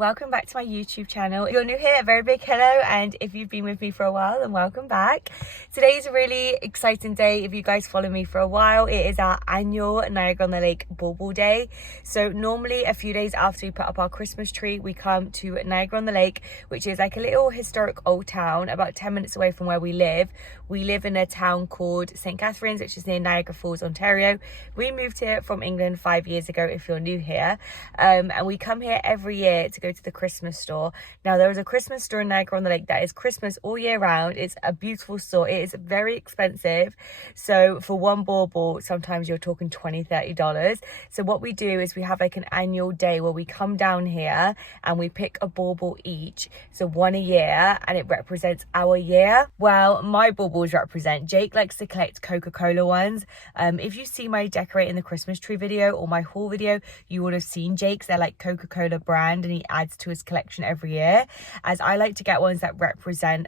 welcome back to my YouTube channel. If you're new here, a very big hello, and if you've been with me for a while, then welcome back. Today is a really exciting day. If you guys follow me for a while, it is our annual Niagara-on-the-Lake Bauble Day. So normally a few days after we put up our Christmas tree, we come to Niagara-on-the-Lake, which is like a little historic old town about 10 minutes away from where we live. We live in a town called St. Catharines, which is near Niagara Falls, Ontario. We moved here from England 5 years ago, if you're new here. And we come here every year to go to the Christmas store. Now, there is a Christmas store in Niagara-on-the-Lake that is Christmas all year round. It's a beautiful store. It is very expensive. So for one bauble, sometimes you're talking $20-$30. So what we do is we have like an annual day where we come down here and we pick a bauble each. So one a year, and it represents our year. Well, my baubles represent, Jake likes to collect Coca-Cola ones. If you see my decorating the Christmas tree video or my haul video, you would have seen Jake's. They're like Coca-Cola brand, and he adds to his collection every year. As I like to get ones that represent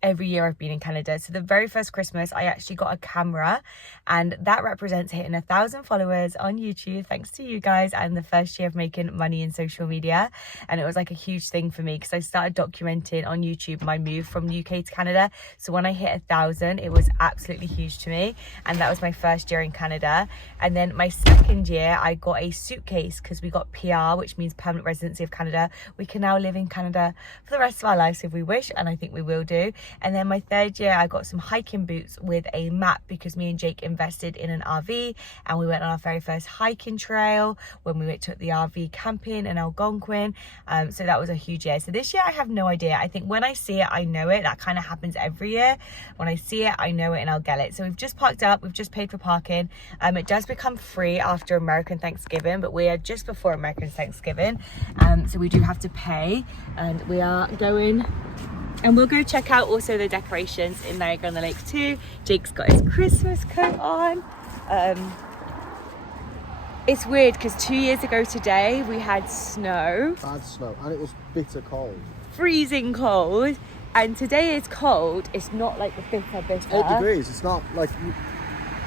every year I've been in Canada. So the very first Christmas, I actually got a camera, and that represents hitting 1,000 followers on YouTube, thanks to you guys, and the first year of making money in social media. And it was like a huge thing for me because I started documenting on YouTube my move from UK to Canada. So when I hit 1,000, it was absolutely huge to me, and that was my first year in Canada. And then my second year, I got a suitcase because we got PR, which means permanent residency of Canada. We can now live in Canada for the rest of our lives if we wish, and I think we will do. And then my third year, I got some hiking boots with a map because me and Jake invested in an RV, and we went on our very first hiking trail when we took the RV camping in Algonquin. So that was a huge year. So this year I have no idea. I think when I see it, I know it. That kind of happens every year. When I see it, I know it and I'll get it. So we've just parked up. We've just paid for parking. It does become free after American Thanksgiving, but we are just before American Thanksgiving. So we do have to pay, and we are going. And we'll go check out also the decorations in Niagara-on-the-Lake too. Jake's got his Christmas coat on. It's weird because 2 years ago today we had snow. Bad snow, and it was bitter cold. Freezing cold. And today is cold. It's not like the bitter. 8 degrees. It's not like...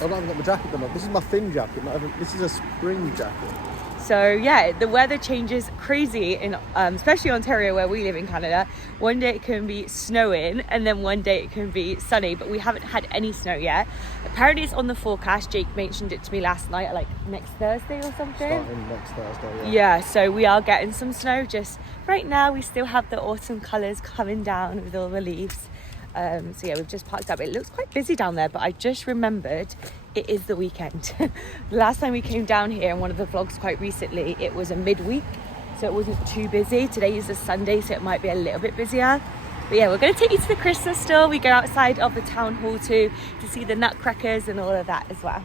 I've not even got my jacket on. This is my thin jacket. This is a spring jacket. So yeah, the weather changes crazy in especially Ontario, where we live in Canada. One day it can be snowing, and then one day it can be sunny, but we haven't had any snow yet. Apparently it's on the forecast. Jake mentioned it to me last night, like next Thursday or something. Starting next Thursday, yeah, so we are getting some snow. Just right now we still have the autumn colours coming down with all the leaves. So yeah, we've just parked up. It looks quite busy down there, but I just remembered it is the weekend. The last time we came down here in one of the vlogs quite recently, it was a midweek, so it wasn't too busy. Today is a Sunday, so it might be a little bit busier. But yeah, we're going to take you to the Christmas store. We go outside of the town hall too to see the nutcrackers and all of that as well.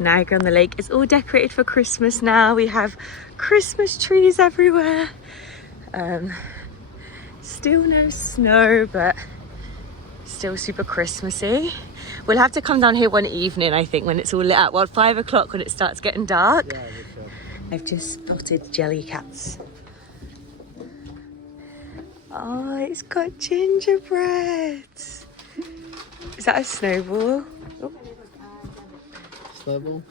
Niagara-on-the-Lake is all decorated for Christmas now. We have Christmas trees everywhere. Still no snow, but still super Christmassy. We'll have to come down here one evening, I think, when it's all lit up. Well, 5 o'clock when it starts getting dark. Yeah, I've just spotted jelly cats. Oh, it's got gingerbread. Is that a snowball? Oh. Snowball.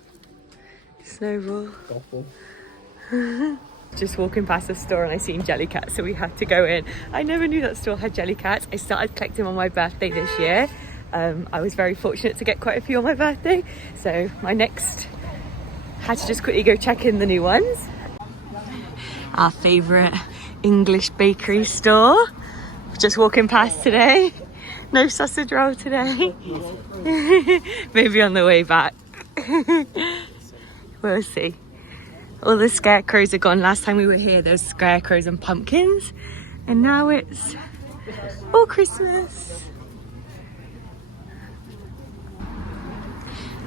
Snowball. Doppel. Just walking past the store and I seen jelly cats, so we had to go in. I never knew that store had jelly cats. I started collecting on my birthday this year. I was very fortunate to get quite a few on my birthday, so my next had to just quickly go check in the new ones. Our favourite English bakery store. Just walking past today. No sausage roll today. Maybe on the way back. We'll see. All the scarecrows are gone. Last time we were here, there was scarecrows and pumpkins, and now it's all Christmas.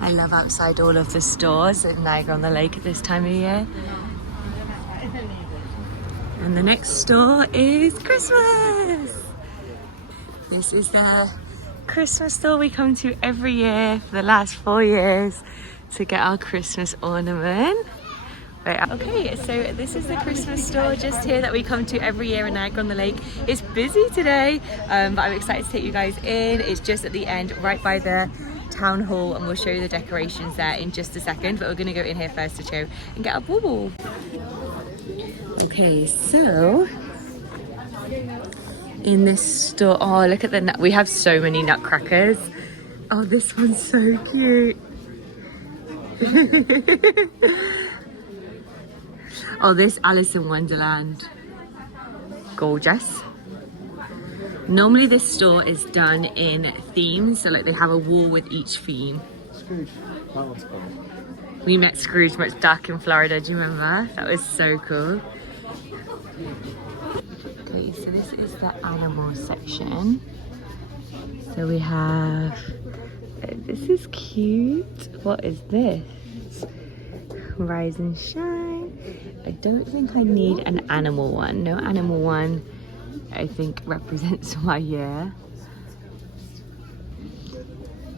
I love outside all of the stores in Niagara-on-the-Lake at this time of year. And the next store is Christmas. This is the Christmas store we come to every year for the last 4 years to get our Christmas ornament. Okay, so this is the Christmas store just here that we come to every year in Niagara-on-the-Lake. It's busy today, but I'm excited to take you guys in. It's just at the end, right by the town hall, and we'll show you the decorations there in just a second, but we're going to go in here first to show and get our bauble. Okay, so in this store, oh look at the nut. We have so many nutcrackers. Oh, this one's so cute. Oh, this Alice in Wonderland. Gorgeous. Normally this store is done in themes, so like they have a wall with each theme. Scrooge. That one's cool. We met Scrooge much duck in Florida, do you remember? That was so cool. Okay, so this is the animal section. So we have, this is cute. What is this? Rise and shine. I don't think I need an animal one. No animal one, I think, represents my year.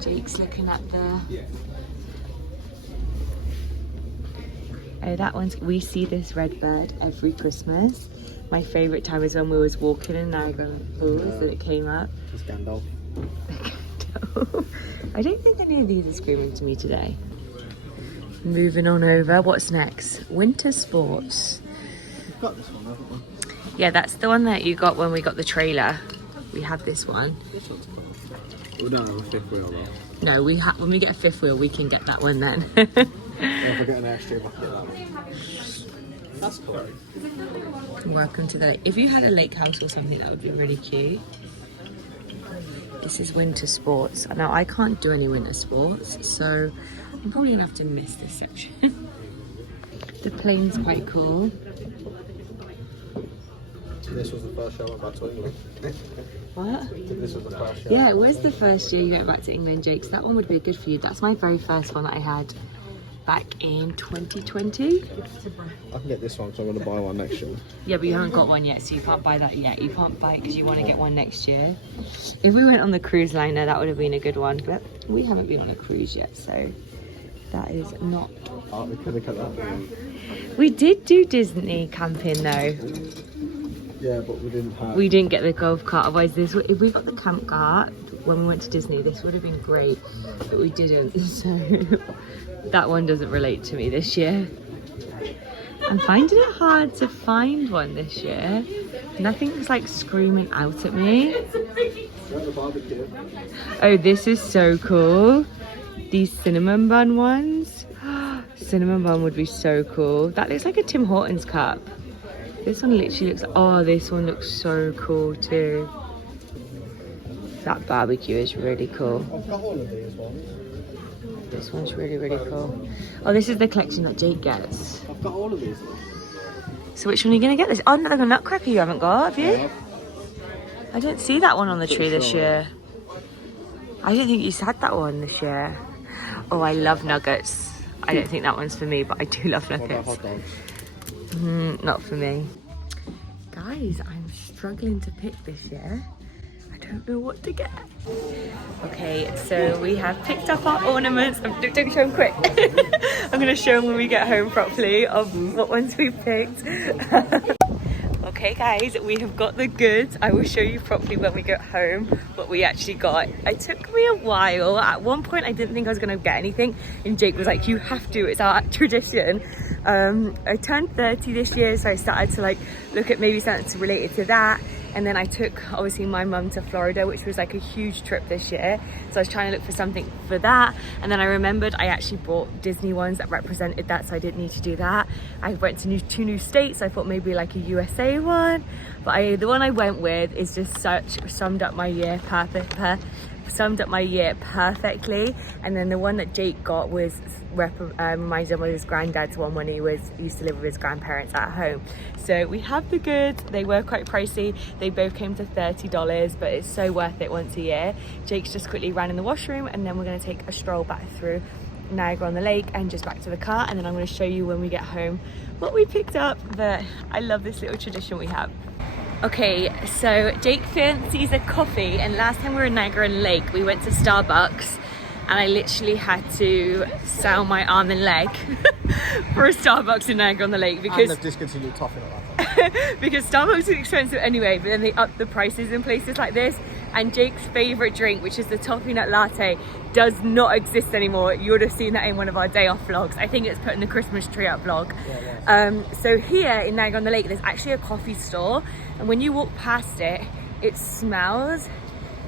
Jake's looking at the... Oh, that one's... We see this red bird every Christmas. My favourite time is when we was walking in Niagara Falls and it came up. It's Gandalf. I don't think any of these are screaming to me today. Moving on over, what's next? Winter sports. We've got this one, haven't we? Yeah, that's the one that you got when we got the trailer. We have this one. This one's cool. We don't have a fifth wheel though. No, when we get a fifth wheel, we can get that one then. So if I get an extra, we'll get that one. That's cool. Welcome to the lake. If you had a lake house or something, that would be really cute. This is winter sports. Now, I can't do any winter sports, so I'm probably gonna have to miss this section. The plane's quite cool. This was the first year I went back to England. What? This was the first year. Yeah, where's the first year you went back to England, Jake? So that one would be good for you. That's my very first one that I had back in 2020. I can get this one because I'm going to buy one next year. Yeah, but you haven't got one yet, so you can't buy that yet. You can't buy it because you want to get one next year. If we went on the cruise liner, that would have been a good one, but we haven't been on a cruise yet, so that is not. Oh, we could have kept that one. We did do Disney camping though. Yeah, but we didn't have... We didn't get the golf cart, otherwise this would, if we got the camp cart when we went to Disney, this would have been great, but we didn't, so that one doesn't relate to me this year. I'm finding it hard to find one this year. Nothing's like screaming out at me. Oh, this is so cool. These cinnamon bun ones. Cinnamon bun would be so cool. That looks like a Tim Hortons cup. This one literally looks, oh, this one looks so cool too. That barbecue is really cool. I've got all of these ones. This one's really, really cool. Oh, this is the collection that Jake gets. I've got all of these ones. So which one are you going to get? This? Oh, another nutcracker you haven't got, have you? Yeah. I didn't see that one on the tree this year. I didn't think you had that one this year. Oh, I love nuggets. I don't think that one's for me, but I do love What about nuggets. hot dogs? Not for me. Guys, I'm struggling to pick this year. I don't know what to get. Okay, so we have picked up our ornaments. Don't show them quick. I'm going to show them when we get home properly of what ones we picked. Okay guys, we have got the goods. I will show you properly when we get home what we actually got. It took me a while. At one point I didn't think I was going to get anything and Jake was like, you have to, it's our tradition. I turned 30 this year, so I started to like look at maybe something related to that. And then I took obviously my mum to Florida, which was like a huge trip this year. So I was trying to look for something for that. And then I remembered I actually bought Disney ones that represented that, so I didn't need to do that. I went to two new states, so I thought maybe like a USA one. But the one I went with is just summed up my year perfectly. And then the one that Jake got was reminds him of his granddad's one when he used to live with his grandparents at home. So we have the goods. They were quite pricey. They both came to $30, but it's so worth it once a year. Jake's just quickly ran in the washroom, and then we're going to take a stroll back through Niagara on the lake and just back to the car, and then I'm going to show you when we get home what we picked up. But I love this little tradition we have. Okay, so Jake fancies a coffee, and last time we were in Niagara on the lake, we went to Starbucks, and I literally had to sell my arm and leg for a Starbucks in Niagara on the lake because they've discontinued toffee at that point. because Starbucks is expensive anyway, but then they up the prices in places like this. And Jake's favourite drink, which is the toffee nut latte, does not exist anymore. You would have seen that in one of our day off vlogs. I think it's put in the Christmas tree up vlog. So here in Niagara-on-the-Lake, there's actually a coffee store. And when you walk past it, it smells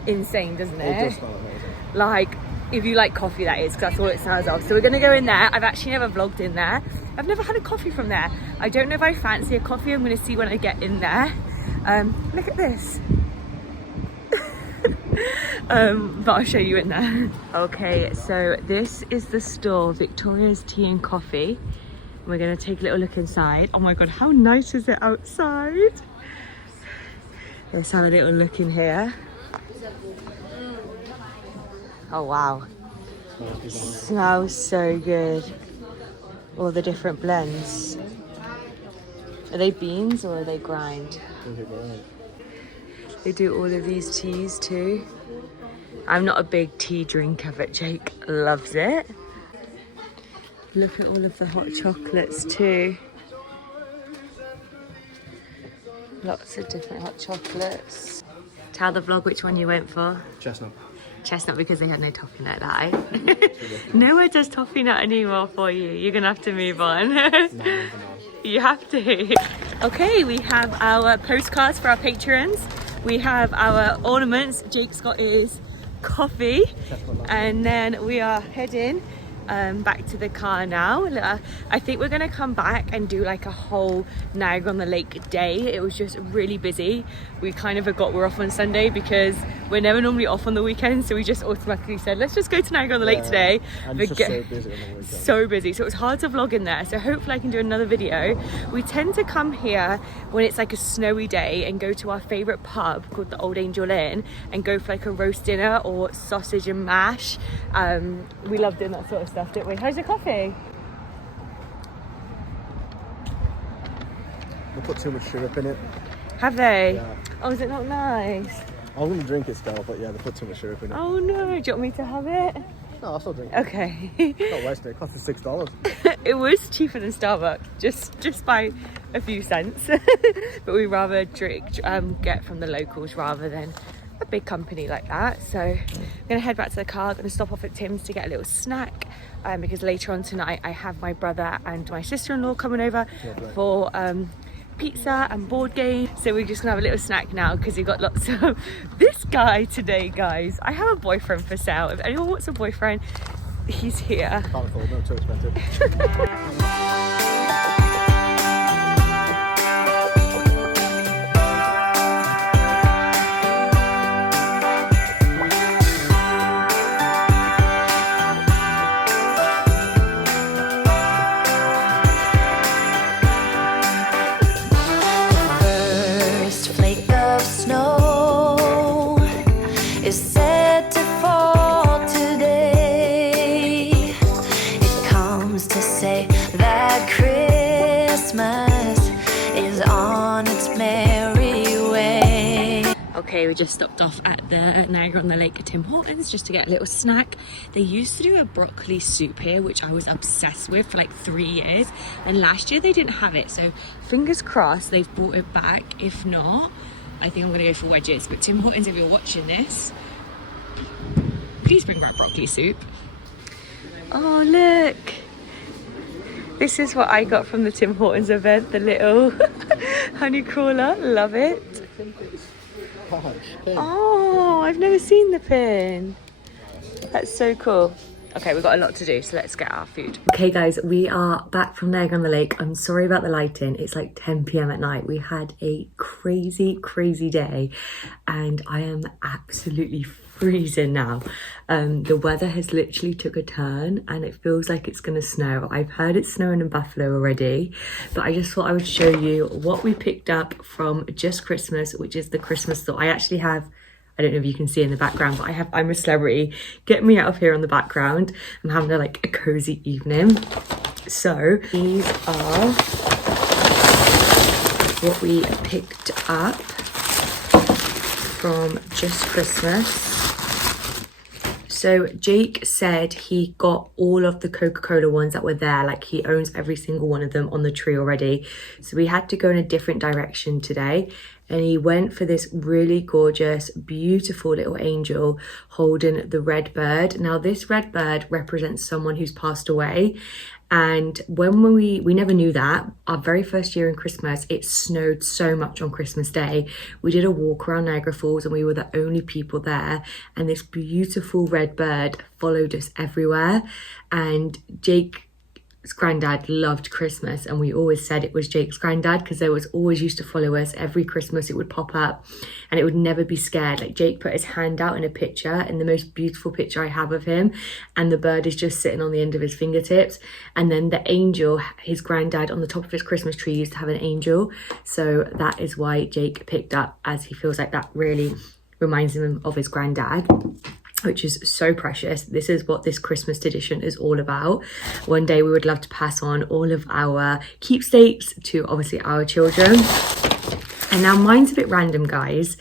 insane, doesn't it? It does smell amazing. Like, if you like coffee, that is, because that's all it smells of. So we're gonna go in there. I've actually never vlogged in there. I've never had a coffee from there. I don't know if I fancy a coffee. I'm gonna see when I get in there. Look at this. But I'll show you in there. Okay, so this is the store, Victoria's Tea and Coffee. We're gonna take a little look inside. Oh my God, how nice is it outside? Let's have a little look in here. Oh wow, smells so good. All the different blends. Are they beans or are they grind? They do all of these teas too. I'm not a big tea drinker, but Jake loves it. Look at all of the hot chocolates too. Lots of different hot chocolates. Tell the vlog which one you went for. Chestnut. Chestnut, because they had no toffee nut that No one does toffee nut anymore for you. You're gonna have to move on. You have to. Okay, we have our postcards for our patrons. We have our ornaments. Jake's got his coffee, and then we are heading back to the car now. I think we're gonna come back and do like a whole Niagara-on-the-Lake day. It was just really busy. We kind of forgot we're off on Sunday because we're never normally off on the weekend, so we just automatically said let's just go to Niagara-on-the-Lake today. And it's just so busy on the weekend. So busy, so it was hard to vlog in there, so hopefully I can do another video. We tend to come here when it's like a snowy day and go to our favourite pub called the Old Angel Inn and go for like a roast dinner or sausage and mash. We love doing that sort of stuff, don't we? How's your coffee? They put too much syrup in it. Have they? Yeah. Oh, is it not nice? I was going to drink it still, but yeah, they put too much syrup in it. Oh no, do you want me to have it? No, I'll still drink it. Okay. Not wasting it. It cost us $6. It was cheaper than Starbucks, just by a few cents. But we rather get from the locals rather than a big company like that. So I'm gonna head back to the car. I'm gonna stop off at Tim's to get a little snack, because later on tonight I have my brother and my sister-in-law coming over for pizza and board game. So we're just gonna have a little snack now because we've got lots of this guy today, guys. I have a boyfriend for sale. If anyone wants a boyfriend, he's here. Can't afford, no, too expensive. Okay, we just stopped off at the Niagara-on-the-Lake Tim Hortons just to get a little snack. They used to do a broccoli soup here, which I was obsessed with for like 3 years, and last year they didn't have it, so fingers crossed they've brought it back. If not, I think I'm gonna go for wedges. But Tim Hortons, if you're watching this, please bring back broccoli soup. Oh look, this is what I got from the Tim Hortons event, the little honey crawler. Love it. Oh, I've never seen the pin. That's so cool. Okay, we've got a lot to do, so let's get our food. Okay guys, we are back from Niagara-on-the-Lake. I'm sorry about the lighting. It's like 10 p.m. at night. We had a crazy day and I am absolutely freezing now. The weather has literally took a turn and it feels like it's gonna snow. I've heard it's snowing in Buffalo already, but I just thought I would show you what we picked up from Just Christmas, which is the Christmas store. I actually have, I don't know if you can see in the background, but I'm a Celebrity. Get me out of here on the background. I'm having a cozy evening. So these are what we picked up from Just Christmas. So Jake said he got all of the Coca-Cola ones that were there, like he owns every single one of them on the tree already. So we had to go in a different direction today, and he went for this really gorgeous, beautiful little angel holding the red bird. Now this red bird represents someone who's passed away. And when we never knew that, our very first year in Christmas, it snowed so much on Christmas Day. We did a walk around Niagara Falls and we were the only people there. And this beautiful red bird followed us everywhere. And Jake's granddad loved Christmas, and we always said it was Jake's granddad because they was always used to follow us every Christmas. It would pop up and it would never be scared. Like Jake put his hand out in a picture, and the most beautiful picture I have of him, and the bird is just sitting on the end of his fingertips. And then the angel, his granddad on the top of his Christmas tree used to have an angel, so that is why Jake picked up, as he feels like that really reminds him of his granddad, which is so precious. This is what this Christmas tradition is all about. One day we would love to pass on all of our keepsakes to obviously our children. And now mine's a bit random, guys.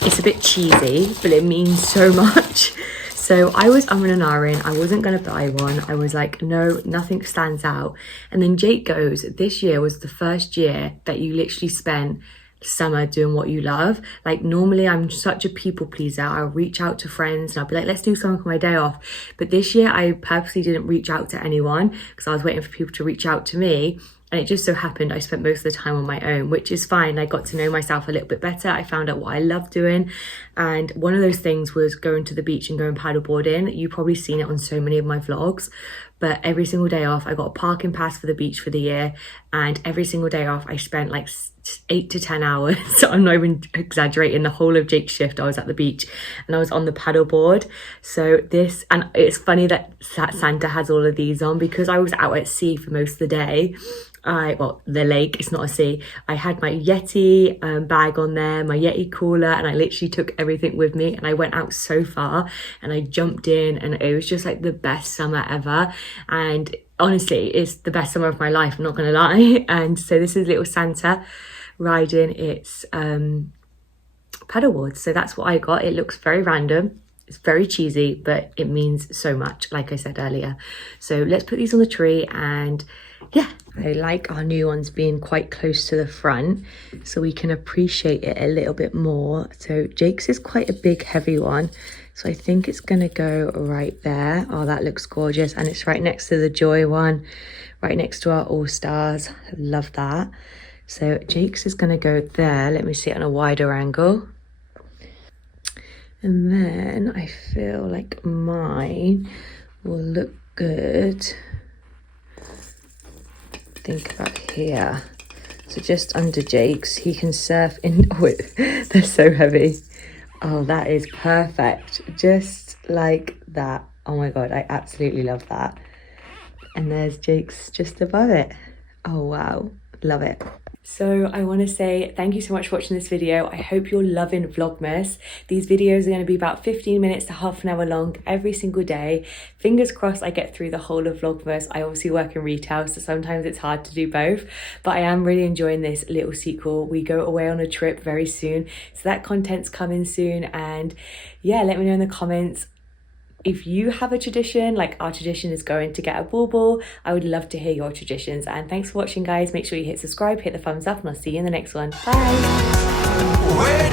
It's a bit cheesy, but it means so much. So I was umming and ahhing. I wasn't going to buy one. I was like, no, nothing stands out. And then Jake goes, this year was the first year that you literally spent summer doing what you love. Like normally I'm such a people pleaser. I'll reach out to friends and I'll be like, let's do something for my day off. But this year I purposely didn't reach out to anyone because I was waiting for people to reach out to me. And it just so happened I spent most of the time on my own, which is fine. I got to know myself a little bit better. I found out what I love doing. And one of those things was going to the beach and going paddleboarding. You've probably seen it on so many of my vlogs. But every single day off, I got a parking pass for the beach for the year. And every single day off, I spent like 8 to 10 hours. So I'm not even exaggerating. The whole of Jake's shift, I was at the beach and I was on the paddleboard. So this, and it's funny that Santa has all of these on because I was out at sea for most of the day. Well, the lake, it's not a sea. I had my Yeti bag on there, my Yeti cooler, and I literally took everything with me, and I went out so far and I jumped in, and it was just like the best summer ever. And honestly, it's the best summer of my life, I'm not gonna lie. And so this is little Santa riding its paddleboard. So that's what I got. It looks very random. It's very cheesy, but it means so much, like I said earlier. So let's put these on the tree, and yeah, I like our new ones being quite close to the front so we can appreciate it a little bit more. So Jake's is quite a big, heavy one. So I think it's gonna go right there. Oh, that looks gorgeous. And it's right next to the Joy one, right next to our All Stars. I love that. So Jake's is gonna go there. Let me see it on a wider angle. And then I feel like mine will look good. Think about here. So just under Jake's, he can surf in. Oh, they're so heavy. Oh, that is perfect. Just like that. Oh my God, I absolutely love that. And there's Jake's just above it. Oh, wow. Love it. So I want to say thank you so much for watching this video. I hope you're loving Vlogmas. These videos are going to be about 15 minutes to half an hour long every single day. Fingers crossed I get through the whole of Vlogmas. I obviously work in retail, so sometimes it's hard to do both, but I am really enjoying this little sequel. We go away on a trip very soon, so that content's coming soon. And yeah, let me know in the comments if you have a tradition. Like our tradition is going to get a bauble. I would love to hear your traditions. And thanks for watching, guys. Make sure you hit subscribe, hit the thumbs up, and I'll see you in the next one. Bye.